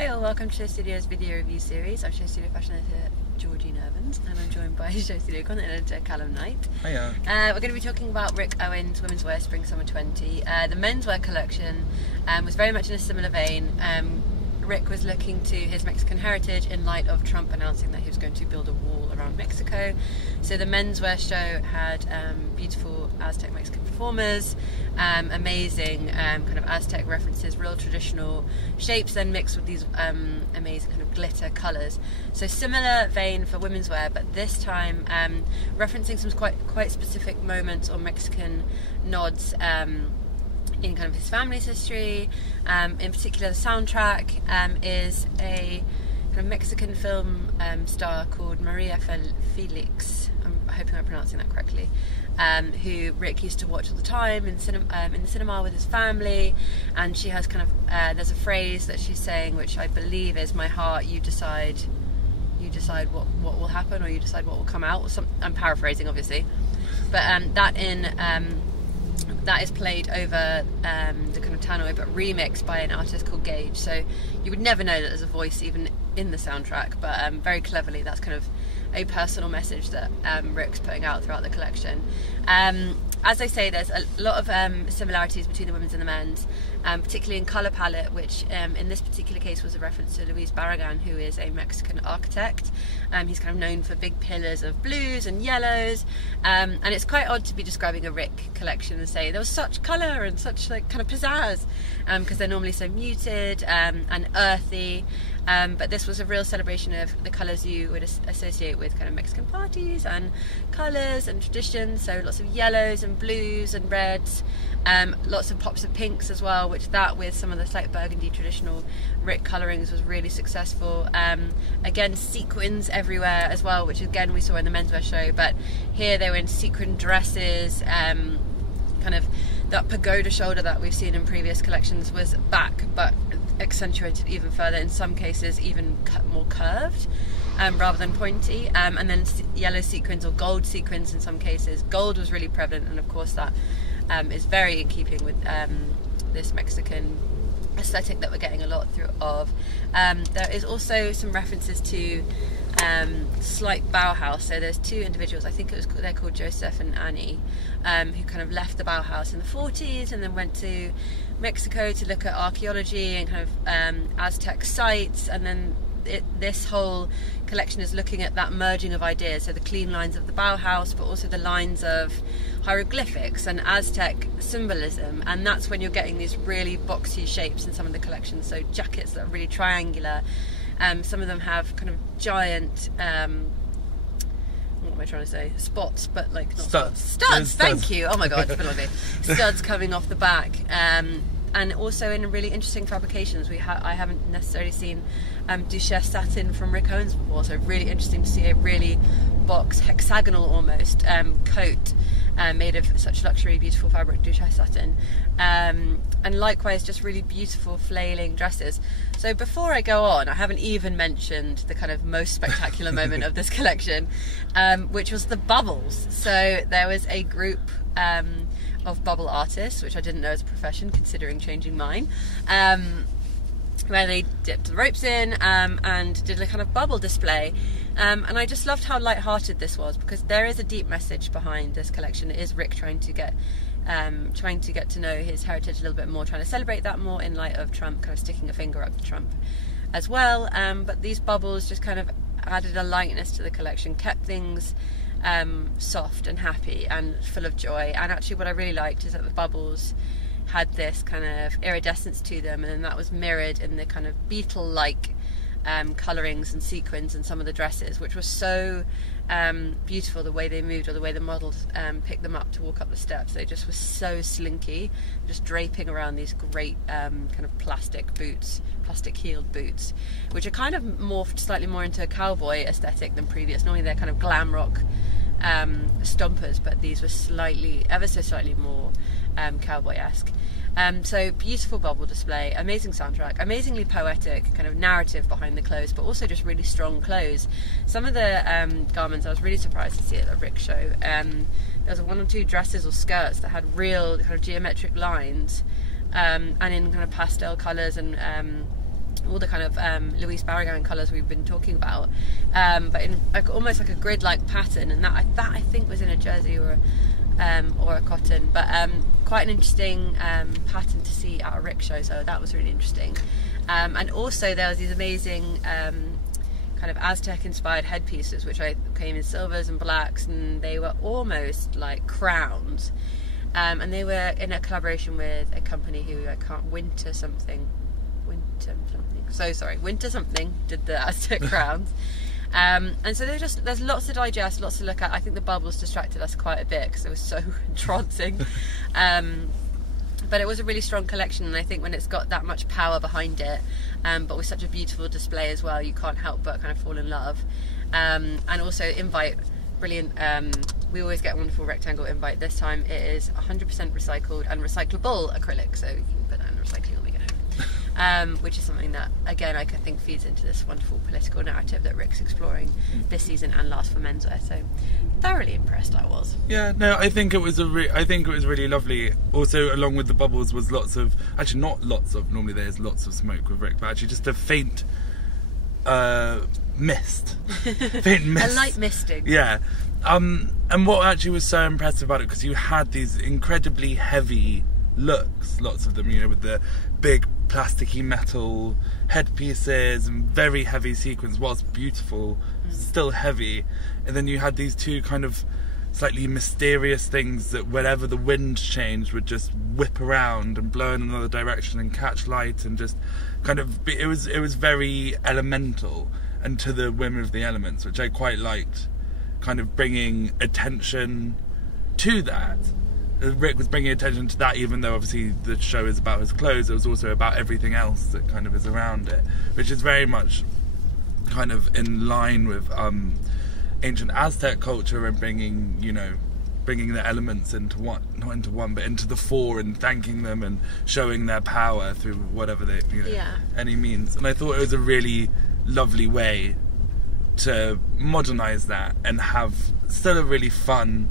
Hi all, welcome to Show Studio's video review series. I'm Show Studio fashion editor Georgina Evans and I'm joined by Show Studio content editor Calum Knight. Hiya. We're going to be talking about Rick Owens Womenswear Spring Summer 20. The menswear collection was very much in a similar vein. Rick was looking to his Mexican heritage in light of Trump announcing that he was going to build a wall around Mexico. So the menswear show had beautiful Aztec Mexican performers, amazing kind of Aztec references, real traditional shapes then mixed with these amazing kind of glitter colours. So similar vein for women's wear, but this time referencing some quite specific moments or Mexican nods in kind of his family's history. In particular, the soundtrack is a kind of Mexican film star called Maria Felix. I'm hoping I'm pronouncing that correctly. Who Rick used to watch all the time in the cinema with his family, and she has kind of there's a phrase that she's saying, which I believe is "My heart, you decide what will happen, or you decide what will come out." I'm paraphrasing, obviously, but that is played over the kind of tannoy, but remixed by an artist called Gage. So you would never know that there's a voice even in the soundtrack, but very cleverly that's kind of a personal message that Rick's putting out throughout the collection. As I say, there's a lot of similarities between the women's and the men's, particularly in colour palette, which in this particular case was a reference to Luis Barragan, who is a Mexican architect. He's kind of known for big pillars of blues and yellows, and it's quite odd to be describing a Rick collection and say there was such colour and such like kind of pizzazz, because they're normally so muted and earthy. But this was a real celebration of the colours you would associate with kind of Mexican parties and colours and traditions. So lots of yellows and blues and reds, lots of pops of pinks as well, which that with some of the slight burgundy traditional Rick colourings was really successful. Again, sequins everywhere as well, which again we saw in the menswear show, but here they were in sequin dresses. Kind of that pagoda shoulder that we've seen in previous collections was back, but accentuated even further, in some cases even more curved rather than pointy, and then yellow sequins or gold sequins in some cases. Gold was really prevalent, and of course that is very in keeping with this Mexican aesthetic that we're getting a lot through of. There is also some references to slight Bauhaus. So there's two individuals, I think they're called Joseph and Annie, who kind of left the Bauhaus in the 40s and then went to Mexico to look at archaeology and kind of Aztec sites, and then this whole collection is looking at that merging of ideas, so the clean lines of the Bauhaus but also the lines of hieroglyphics and Aztec symbolism, and that's when you're getting these really boxy shapes in some of the collections. So jackets that are really triangular, some of them have kind of giant what am I trying to say? Spots, but like not spots. Studs. Thank you. Oh my god, studs coming off the back, and also in really interesting fabrications. I haven't necessarily seen Duchesse satin from Rick Owens before, so really interesting to see a really box, hexagonal almost coat made of such luxury, beautiful fabric, Duchesse satin, and likewise just really beautiful flailing dresses. So before I go on, I haven't even mentioned the kind of most spectacular moment of this collection, which was the bubbles. So there was a group of bubble artists, which I didn't know as a profession, considering changing mine, where they dipped the ropes in and did a kind of bubble display. And I just loved how light-hearted this was, because there is a deep message behind this collection. It is Rick trying to get to know his heritage a little bit more, trying to celebrate that more in light of Trump, kind of sticking a finger up to Trump as well. But these bubbles just kind of added a lightness to the collection, kept things soft and happy and full of joy. And actually what I really liked is that the bubbles had this kind of iridescence to them, and then that was mirrored in the kind of beetle-like colourings and sequins in some of the dresses, which was so beautiful, the way they moved, or the way the models picked them up to walk up the steps. They just were so slinky, just draping around these great kind of plastic boots, plastic heeled boots, which are kind of morphed slightly more into a cowboy aesthetic than previous. Normally they're kind of glam rock stompers, but these were ever so slightly more cowboy-esque. So beautiful bubble display, amazing soundtrack, amazingly poetic kind of narrative behind the clothes, but also just really strong clothes. Some of the garments I was really surprised to see at the Rick show. There was one or two dresses or skirts that had real kind of geometric lines, and in kind of pastel colours and all the kind of Louise Barragan colours we've been talking about, but in almost like a grid-like pattern, and that I think was in a jersey or a cotton, but quite an interesting pattern to see at a Rick show, so that was really interesting. And also there was these amazing kind of Aztec inspired headpieces, which I came in silvers and blacks, and they were almost like crowns, and they were in a collaboration with a company who Winter something did the Aztec crowns. And so there's lots to digest, lots to look at. I think the bubbles distracted us quite a bit because it was so entrancing. But it was a really strong collection, and I think when it's got that much power behind it, but with such a beautiful display as well, you can't help but kind of fall in love. And also Invite, brilliant. We always get a wonderful rectangle Invite. This time it is 100% recycled and recyclable acrylic, so you can put that in the recycling when we get home. Which is something that, again, I think feeds into this wonderful political narrative that Rick's exploring this season and last for menswear. So thoroughly impressed I was. Yeah, no, I think it was really lovely. Also, along with the bubbles was not lots of, normally there's lots of smoke with Rick, but actually just a faint mist. Faint mist. A light misting. Yeah. And what actually was so impressive about it, because you had these incredibly heavy looks, lots of them, with the big plasticky metal headpieces and very heavy sequins, whilst beautiful, still heavy. And then you had these two kind of slightly mysterious things that whenever the wind changed would just whip around and blow in another direction and catch light, and just kind of it was very elemental and to the whim of the elements, which I quite liked, kind of bringing attention to that. Rick was bringing attention to that, even though obviously the show is about his clothes. It was also about everything else that kind of is around it, which is very much kind of in line with ancient Aztec culture, and bringing the elements into one, not into one, but into the fore, and thanking them and showing their power through whatever they any means. And I thought it was a really lovely way to modernise that and have still a really fun,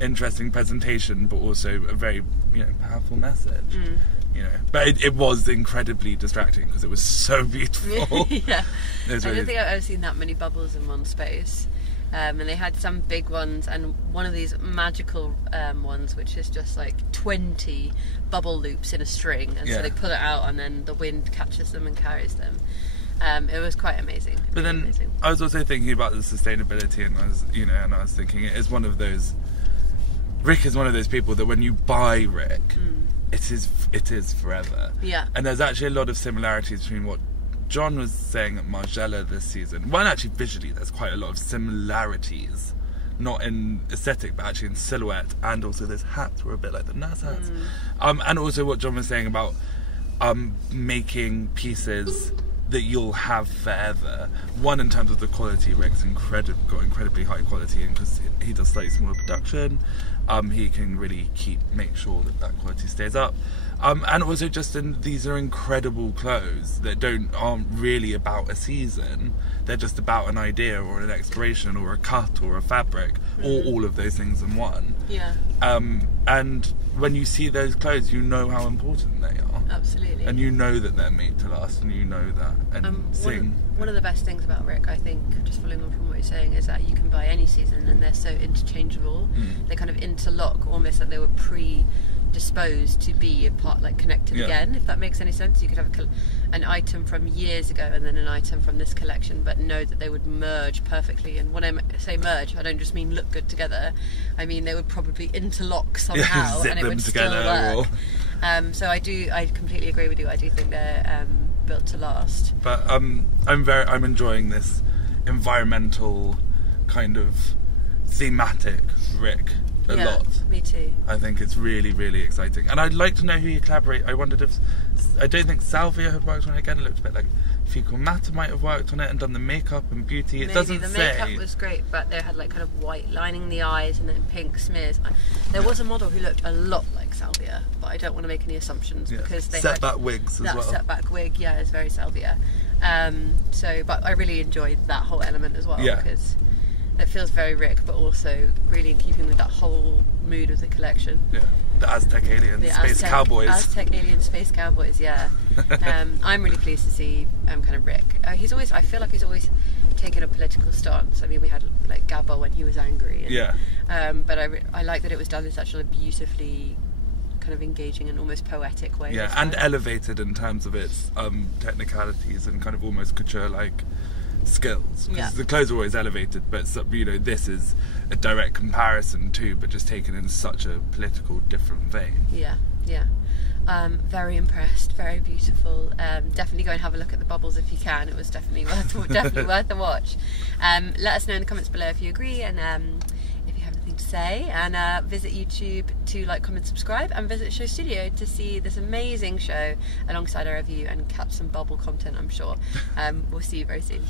interesting presentation, but also a very powerful message. But it was incredibly distracting because it was so beautiful. Yeah, I don't think I've ever seen that many bubbles in one space. And they had some big ones, and one of these magical ones, which is just like 20 bubble loops in a string, and so they pull it out, and then the wind catches them and carries them. It was quite amazing. But then amazing. I was also thinking about the sustainability, and I was thinking it is one of those. Rick is one of those people that when you buy Rick, it is forever. Yeah. And there's actually a lot of similarities between what John was saying at Margiela this season. Well, actually visually there's quite a lot of similarities. Not in aesthetic, but actually in silhouette, and also those hats were a bit like the Nas hats. And also what John was saying about making pieces that you'll have forever. One, in terms of the quality, Rick's got incredibly high quality, and because he does slightly smaller production, he can really make sure that quality stays up. And also these are incredible clothes that aren't really about a season. They're just about an idea or an exploration or a cut or a fabric, or all of those things in one. Yeah. And when you see those clothes, you know how important they are. Absolutely. And you know that they're made to last, and you know that. And one of the best things about Rick, I think, just following on from what you're saying, is that you can buy any season and they're so interchangeable. They kind of interlock, almost like they were predisposed to be a part, like connected again, if that makes any sense. You could have an item from years ago and then an item from this collection, but know that they would merge perfectly. And when I say merge, I don't just mean look good together. I mean they would probably interlock somehow, and it would still work. So I completely agree with you. I do think they're built to last. But I'm enjoying this environmental kind of thematic Rick a lot. Me too. I think it's really, really exciting, and I'd like to know who you collaborate. I wondered if I don't think Salvia had worked on it again. It looked a bit like Fecal Matter might have worked on it and done the makeup and beauty. It doesn't say. The makeup was great, but they had like kind of white lining the eyes and then pink smears. There was a model who looked a lot like Salvia, but I don't want to make any assumptions because they had setback wigs as well. That setback wig, is very Salvia. But I really enjoyed that whole element as well because that feels very Rick, but also really in keeping with that whole mood of the collection. Yeah, the Aztec aliens, space cowboys. Aztec alien space cowboys, yeah. I'm really pleased to see kind of Rick. I feel like he's always taken a political stance. I mean, we had like Gabba when he was angry. And, yeah. But I like that it was done in such a beautifully kind of engaging and almost poetic way. Yeah, and elevated in terms of its technicalities and kind of almost couture-like skills. Because the clothes are always elevated, but you know, this is a direct comparison too, but just taken in such a political different vein. Yeah. Very impressed, very beautiful. Definitely go and have a look at the bubbles if you can. It was definitely worth the watch. Let us know in the comments below if you agree, and if you have anything to say, and visit YouTube to like, comment, subscribe, and visit Show Studio to see this amazing show alongside our review and catch some bubble content, I'm sure. We'll see you very soon.